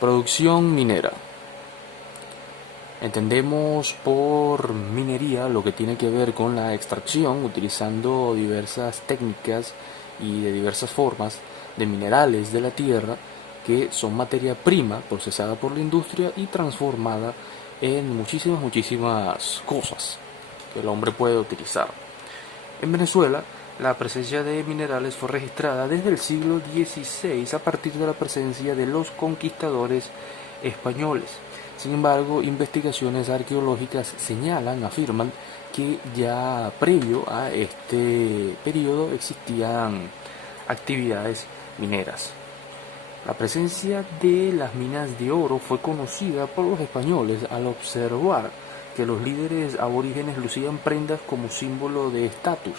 Producción minera. Entendemos por minería lo que tiene que ver con la extracción utilizando diversas técnicas y de diversas formas de minerales de la tierra que son materia prima procesada por la industria y transformada en muchísimas cosas que el hombre puede utilizar. En Venezuela, la presencia de minerales fue registrada desde el siglo XVI a partir de la presencia de los conquistadores españoles. Sin embargo, investigaciones arqueológicas afirman que ya previo a este periodo existían actividades mineras. La presencia de las minas de oro fue conocida por los españoles al observar que los líderes aborígenes lucían prendas como símbolo de estatus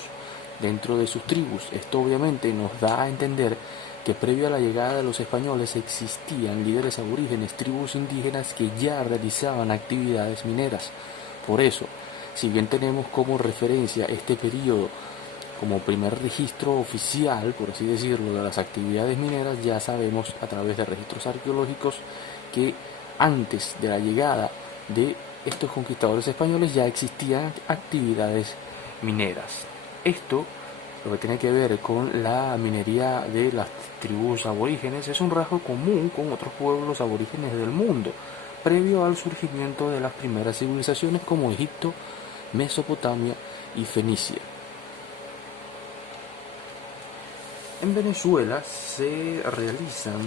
dentro de sus tribus. Esto obviamente nos da a entender que previo a la llegada de los españoles existían líderes aborígenes, tribus indígenas que ya realizaban actividades mineras. Por eso, si bien tenemos como referencia este periodo como primer registro oficial, por así decirlo, de las actividades mineras, ya sabemos a través de registros arqueológicos que antes de la llegada de estos conquistadores españoles ya existían actividades mineras. Esto, lo que tiene que ver con la minería de las tribus aborígenes, es un rasgo común con otros pueblos aborígenes del mundo, previo al surgimiento de las primeras civilizaciones como Egipto, Mesopotamia y Fenicia. En Venezuela se realizan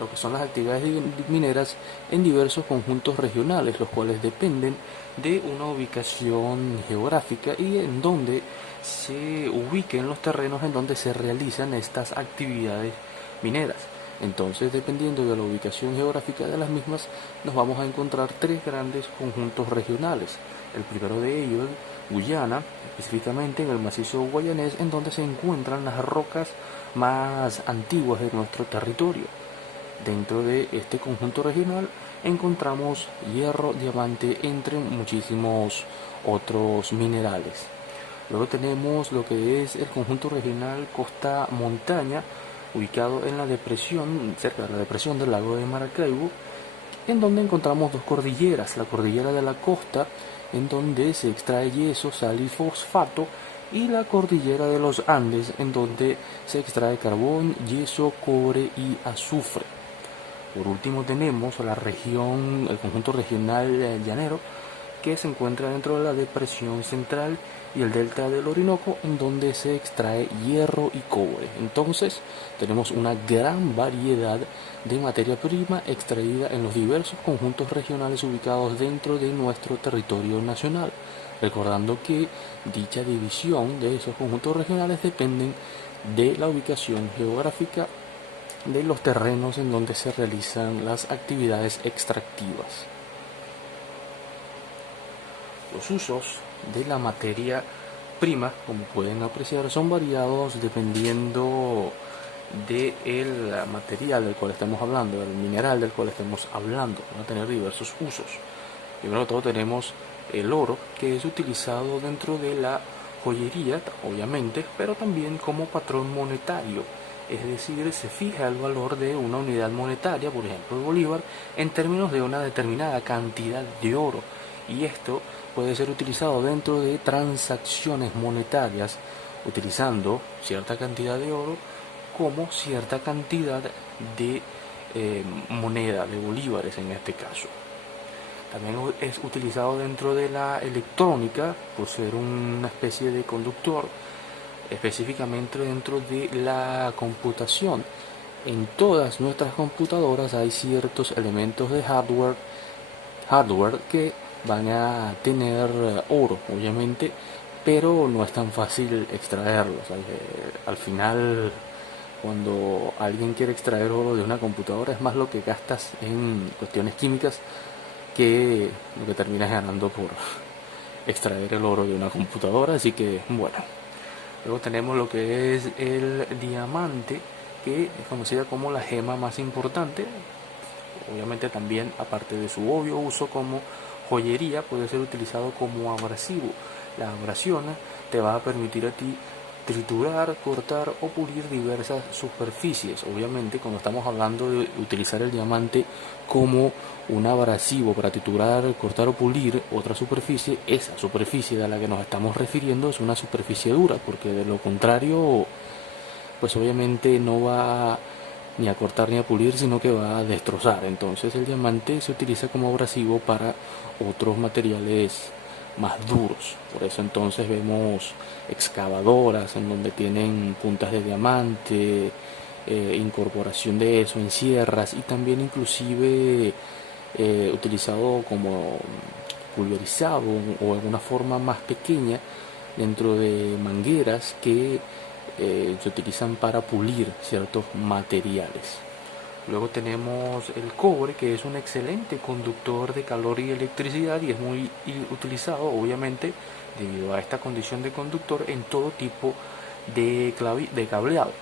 lo que son las actividades mineras en diversos conjuntos regionales, los cuales dependen de una ubicación geográfica y en donde se ubiquen los terrenos en donde se realizan estas actividades mineras. Entonces, dependiendo de la ubicación geográfica de las mismas, nos vamos a encontrar tres grandes conjuntos regionales. El primero de ellos, Guyana, específicamente en el macizo guayanés, en donde se encuentran las rocas más antiguas de nuestro territorio. Dentro de este conjunto regional encontramos hierro, diamante, entre muchísimos otros minerales. Luego tenemos lo que es el conjunto regional costa-montaña, ubicado en la depresión, cerca de la depresión del lago de Maracaibo, en donde encontramos dos cordilleras: la cordillera de la costa, en donde se extrae yeso, sal y fosfato, y la cordillera de los Andes, en donde se extrae carbón, yeso, cobre y azufre. Por último tenemos la región, el conjunto regional llanero, que se encuentra dentro de la depresión central y el delta del Orinoco, en donde se extrae hierro y cobre. Entonces tenemos una gran variedad de materia prima extraída en los diversos conjuntos regionales ubicados dentro de nuestro territorio nacional, recordando que dicha división de esos conjuntos regionales dependen de la ubicación geográfica de los terrenos en donde se realizan las actividades extractivas. Los usos de la materia prima, como pueden apreciar, son variados dependiendo del material del cual estamos hablando, del mineral del cual estemos hablando. Van a tener diversos usos. Primero de todo tenemos el oro, que es utilizado dentro de la joyería, obviamente, pero también como patrón monetario. Es decir, se fija el valor de una unidad monetaria, por ejemplo el bolívar, en términos de una determinada cantidad de oro. Y esto puede ser utilizado dentro de transacciones monetarias, utilizando cierta cantidad de oro como cierta cantidad de moneda, de bolívares en este caso. También es utilizado dentro de la electrónica por ser una especie de conductor, específicamente dentro de la computación. En todas nuestras computadoras hay ciertos elementos de hardware que van a tener oro, obviamente, pero no es tan fácil extraerlos. Al final, cuando alguien quiere extraer oro de una computadora, es más lo que gastas en cuestiones químicas que lo que terminas ganando por extraer el oro de una computadora. Así que bueno, luego tenemos lo que es el diamante, que es conocida como la gema más importante. Obviamente también, aparte de su obvio uso como joyería, puede ser utilizado como abrasivo. La abrasión te va a permitir a ti triturar, cortar o pulir diversas superficies. Obviamente, cuando estamos hablando de utilizar el diamante como un abrasivo para triturar, cortar o pulir otra superficie, esa superficie a la que nos estamos refiriendo es una superficie dura, porque de lo contrario, pues obviamente no va ni a cortar ni a pulir, sino que va a destrozar. Entonces el diamante se utiliza como abrasivo para otros materiales más duros. Por eso entonces vemos excavadoras en donde tienen puntas de diamante, incorporación de eso en sierras y también inclusive utilizado como pulverizado o en una forma más pequeña dentro de mangueras que se utilizan para pulir ciertos materiales. Luego tenemos el cobre, que es un excelente conductor de calor y electricidad y es muy utilizado, obviamente, debido a esta condición de conductor en todo tipo de cableado,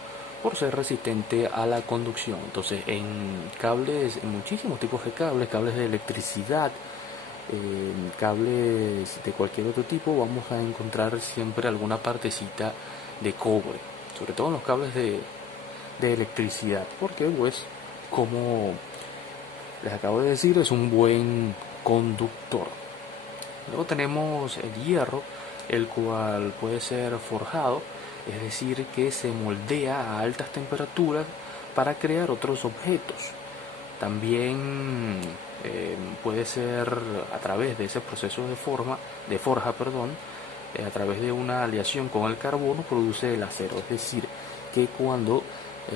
por ser resistente a la conducción. Entonces, en cables, en muchísimos tipos de cables, cables de electricidad, cables de cualquier otro tipo, vamos a encontrar siempre alguna partecita de cobre, sobre todo en los cables de electricidad, porque pues como les acabo de decir es un buen conductor. Luego tenemos el hierro, el cual puede ser forjado, es decir que se moldea a altas temperaturas para crear otros objetos. También puede ser a través de ese proceso de forja, a través de una aleación con el carbono produce el acero, es decir que cuando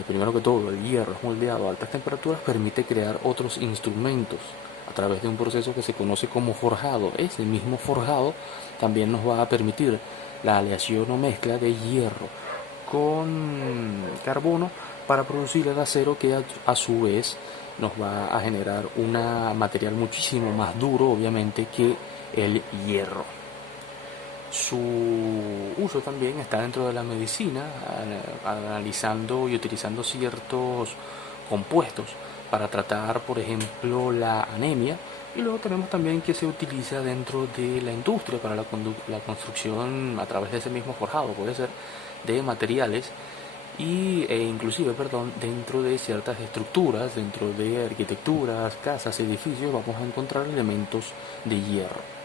primero que todo el hierro es moldeado a altas temperaturas permite crear otros instrumentos a través de un proceso que se conoce como forjado. Ese mismo forjado también nos va a permitir la aleación o mezcla de hierro con carbono para producir el acero que a su vez nos va a generar un material muchísimo más duro, obviamente, que el hierro. Su uso también está dentro de la medicina, analizando y utilizando ciertos compuestos para tratar, por ejemplo, la anemia. Y luego tenemos también que se utiliza dentro de la industria para la construcción a través de ese mismo forjado, puede ser de materiales inclusive dentro de ciertas estructuras, dentro de arquitecturas, casas, edificios, vamos a encontrar elementos de hierro.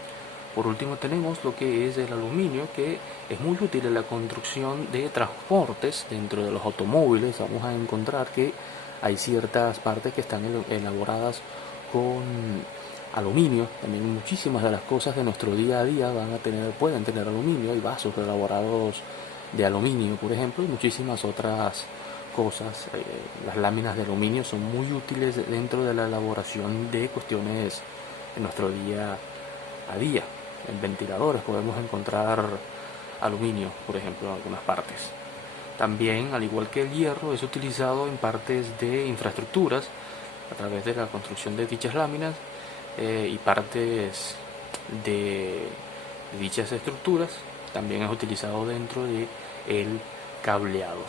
Por último tenemos lo que es el aluminio, que es muy útil en la construcción de transportes. Dentro de los automóviles vamos a encontrar que hay ciertas partes que están elaboradas con aluminio. También muchísimas de las cosas de nuestro día a día pueden tener aluminio. Hay vasos elaborados de aluminio, por ejemplo, y muchísimas otras cosas. Las láminas de aluminio son muy útiles dentro de la elaboración de cuestiones en nuestro día a día. En ventiladores podemos encontrar aluminio, por ejemplo, en algunas partes. También, al igual que el hierro, es utilizado en partes de infraestructuras a través de la construcción de dichas láminas y partes de dichas estructuras. También es utilizado dentro de el cableado.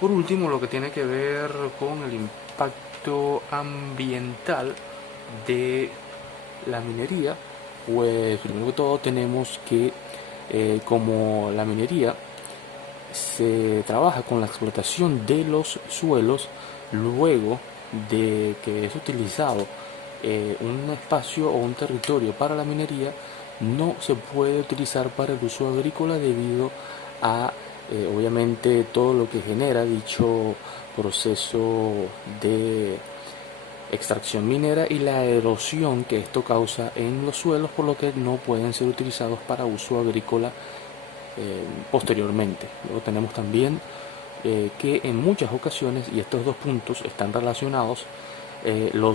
Por último, lo que tiene que ver con el impacto ambiental de la minería, pues primero que todo tenemos que como la minería se trabaja con la explotación de los suelos, luego de que es utilizado un espacio o un territorio para la minería, no se puede utilizar para el uso agrícola debido a obviamente todo lo que genera dicho proceso de extracción minera y la erosión que esto causa en los suelos, por lo que no pueden ser utilizados para uso agrícola posteriormente. Luego tenemos también que en muchas ocasiones, y estos dos puntos están relacionados,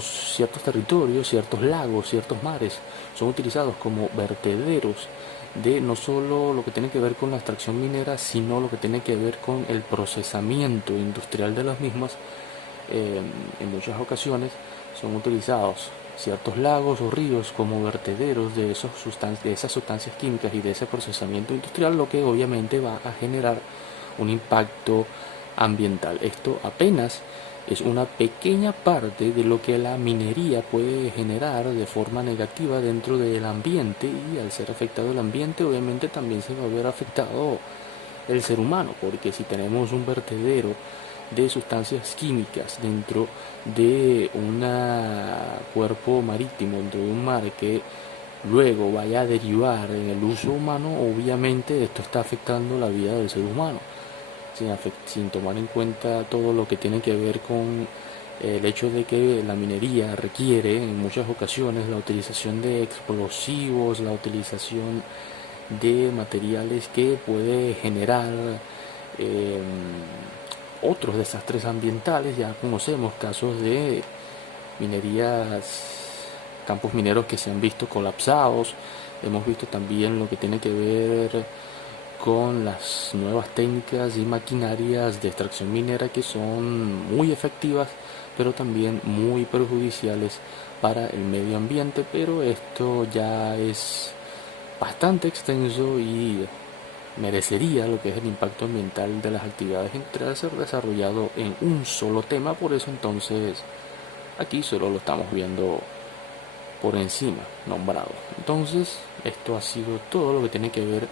ciertos territorios, ciertos lagos, ciertos mares son utilizados como vertederos de no solo lo que tiene que ver con la extracción minera, sino lo que tiene que ver con el procesamiento industrial de las mismas. En muchas ocasiones son utilizados ciertos lagos o ríos como vertederos de esas sustancias químicas y de ese procesamiento industrial, lo que obviamente va a generar un impacto ambiental. Esto apenas es una pequeña parte de lo que la minería puede generar de forma negativa dentro del ambiente, y al ser afectado el ambiente obviamente también se va a ver afectado el ser humano, porque si tenemos un vertedero de sustancias químicas dentro de un cuerpo marítimo, dentro de un mar, que luego vaya a derivar en el uso humano, obviamente esto está afectando la vida del ser humano, sin tomar en cuenta todo lo que tiene que ver con el hecho de que la minería requiere en muchas ocasiones la utilización de explosivos, la utilización de materiales que puede generar eh, otros desastres ambientales. Ya conocemos casos de minerías, campos mineros que se han visto colapsados. Hemos visto también lo que tiene que ver con las nuevas técnicas y maquinarias de extracción minera, que son muy efectivas pero también muy perjudiciales para el medio ambiente. Pero esto ya es bastante extenso y merecería lo que es el impacto ambiental de las actividades industriales ser desarrollado en un solo tema. Por eso entonces aquí solo lo estamos viendo por encima, nombrado. Entonces esto ha sido todo lo que tiene que ver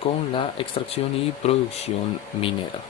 con la extracción y producción minera.